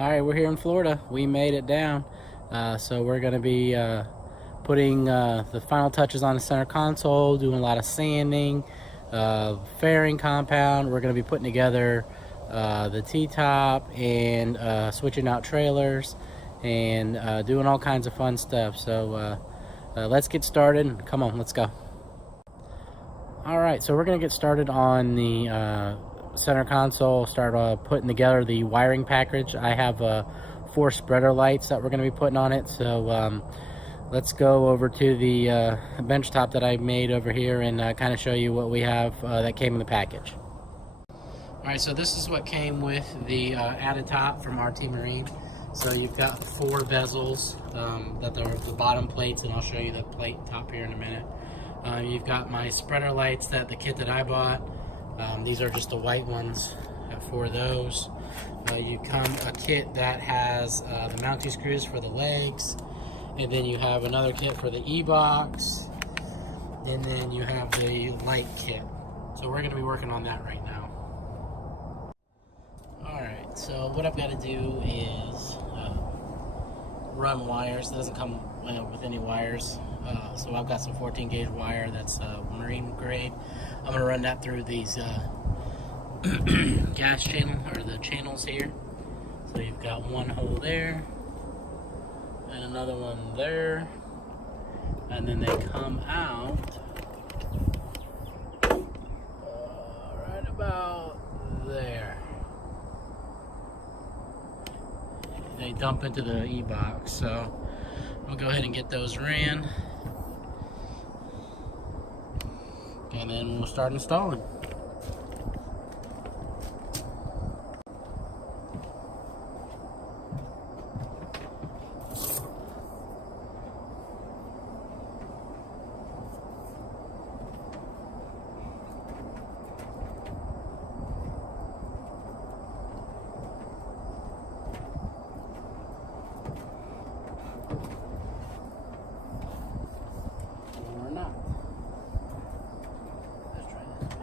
All right, we're here in Florida. We made it down. So we're going to be putting the final touches on the center console, doing a lot of sanding, fairing compound. We're going to be putting together the T-top and switching out trailers and doing all kinds of fun stuff. So let's get started. Come on, let's go. All right, so we're going to get started on the center console, start putting together the wiring package. I have 4 spreader lights that we're going to be putting on it. So let's go over to the bench top that I made over here and kind of show you what we have that came in the package. All right, so this is what came with the ADDA-TOP from RTMarine. So you've got 4 bezels that are the bottom plates, and I'll show you the plate top here in a minute. You've got my spreader lights, the kit that I bought. These are just the white ones for those. You come a kit that has the mounting screws for the legs, and then you have another kit for the E-box, and then you have the light kit. So we're going to be working on that right now. Alright, so what I've got to do is run wires. It doesn't come with any wires. So I've got some 14 gauge wire that's marine grade. I'm going to run that through these gas channel, or the channels here. So you've got one hole there and another one there, and then they come out right about there. They dump into the E-box. So I'll go ahead and get those ran, and then we'll start installing. Or not. Let's try this way.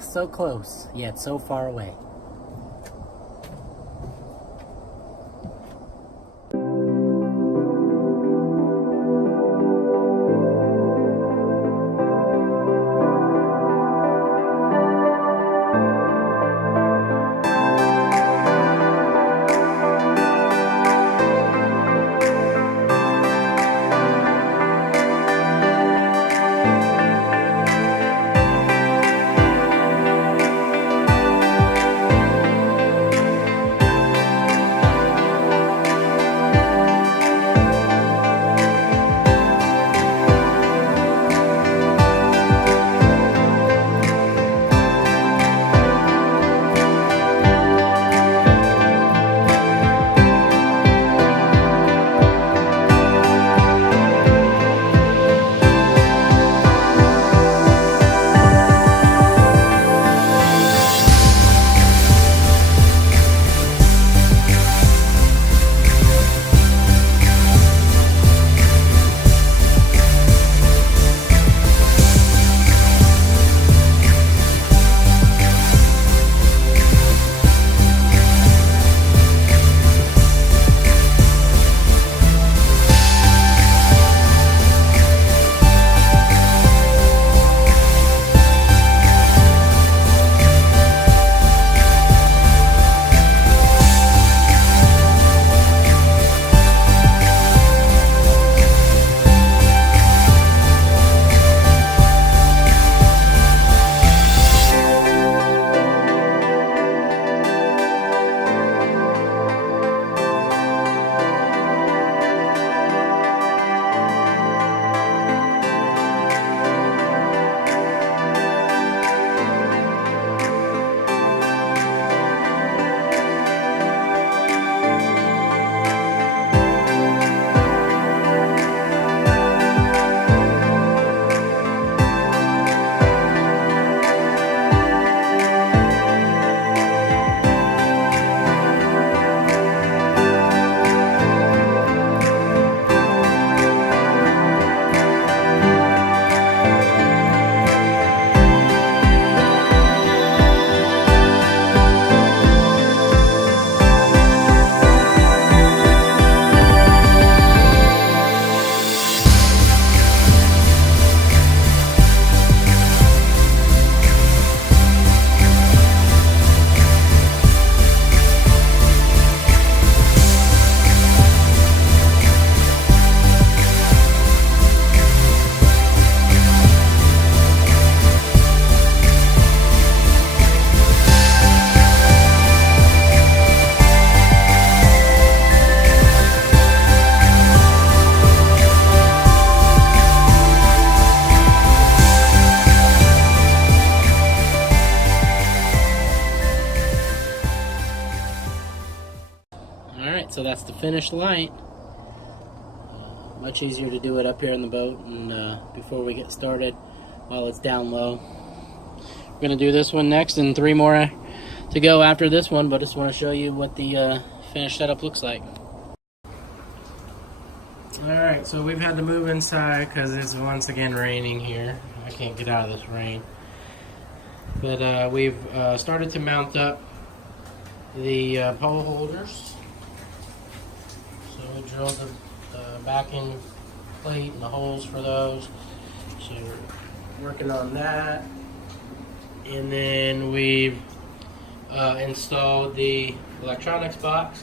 So close, yet so far away. finished light. Much easier to do it up here in the boat and before we get started while it's down low. We're going to do this one next and 3 more to go after this one, but I just want to show you what the finished setup looks like. Alright, so we've had to move inside because it's once again raining here. I can't get out of this rain. But we've started to mount up the pole holders. So we drilled the backing plate and the holes for those. So we're working on that. And then we've installed the electronics box,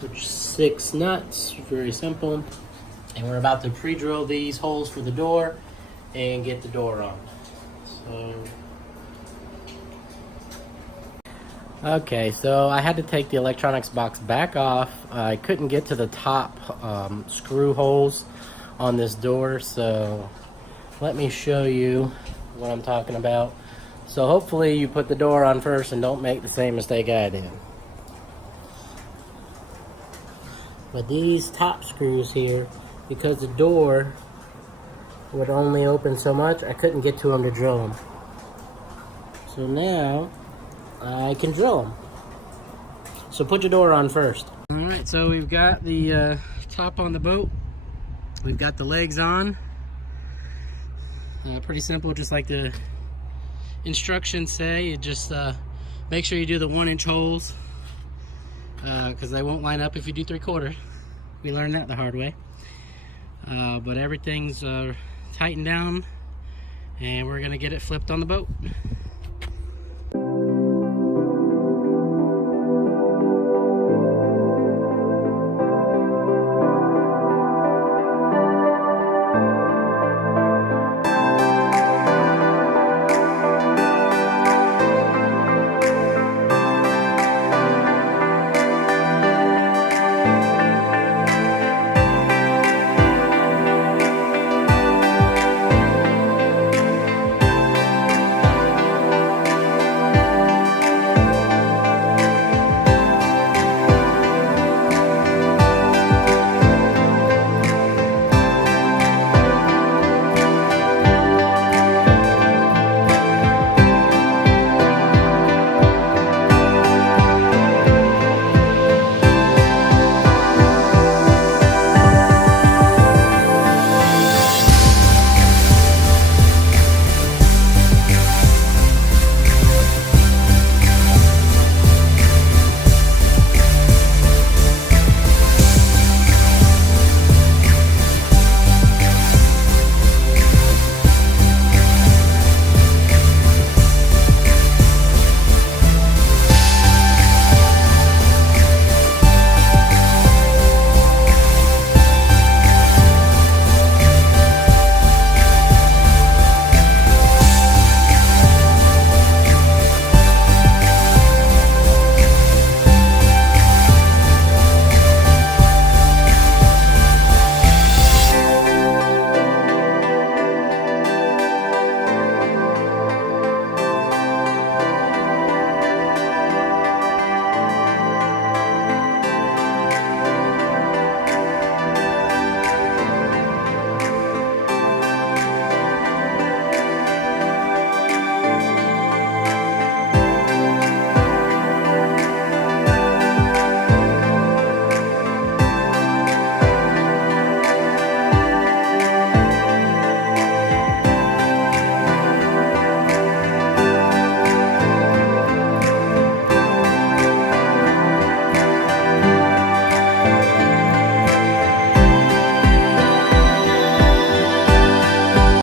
which is 6 nuts, very simple. And we're about to pre-drill these holes for the door and get the door on. Okay, so I had to take the electronics box back off. I couldn't get to the top screw holes on this door, so let me show you what I'm talking about. So hopefully you put the door on first and don't make the same mistake I did. But these top screws here, because the door would only open so much, I couldn't get to them to drill them. So now I can drill them. So put your door on first. Alright, so we've got the top on the boat. We've got the legs on. Pretty simple, just like the instructions say. You just make sure you do the 1-inch holes because they won't line up if you do 3/4. We learned that the hard way. But everything's tightened down and we're gonna get it flipped on the boat.